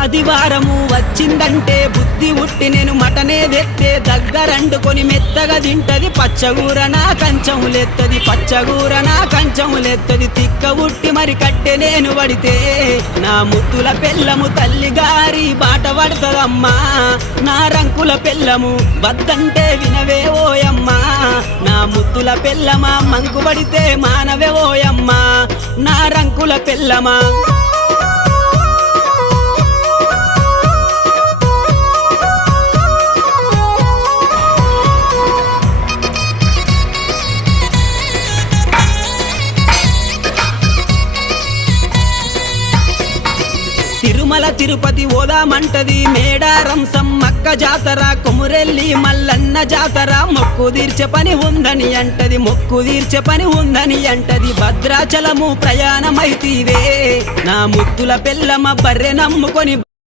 ఆదివారము వచ్చిందంటే బుద్ధి ఉట్టి నేను మటనే తెత్తే దగ్గరండుకొని మెత్తగా తింటది పచ్చగూర నా కంచములెత్తది పచ్చగూర నా కంచములెత్తది తిక్క ఉట్టి మరి కట్టె నేను పడితే నా ముత్తుల పెళ్ళము తల్లి గారి బాట పడతదమ్మా నా రంకుల పెళ్ళము వద్దంటే వినవే ఓయమ్మా నా ముత్తుల పెళ్ళమా మంకు పడితే మానవే ఓయమ్మా నా రంకుల పెళ్ళమా తిరుమల తిరుపతి ఓదామంటది మేడారం సమ్మక్క జాతర కొమురెల్లి మల్లన్న జాతర మొక్కు తీర్చే పని ఉందని అంటది మొక్కు తీర్చే పని ఉందని అంటది భద్రాచలము ప్రయాణమైతీవే నా ముత్తుల పెళ్ళమ బర్రె నమ్ముకొని